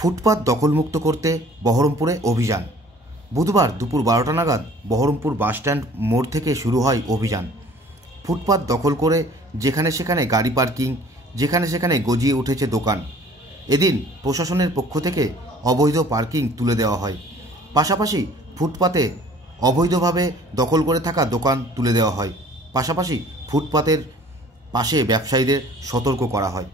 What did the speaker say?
ফুটপাত দখলমুক্ত করতে বহরমপুরে অভিযান। বুধবার দুপুর 12টা নাগাদ বহরমপুর বাসস্ট্যান্ড মোড় থেকে শুরু হয় অভিযান। ফুটপাত দখল করে যেখানে সেখানে গাড়ি পার্কিং, যেখানে সেখানে গজিয়ে উঠেছে দোকান। এদিন প্রশাসনের পক্ষ থেকে অবৈধ পার্কিং তুলে দেওয়া হয়, পাশাপাশি ফুটপাতে অবৈধভাবে দখল করে থাকা দোকান তুলে দেওয়া হয়, পাশাপাশি ফুটপাতের পাশে ব্যবসায়ীদের সতর্ক করা হয়।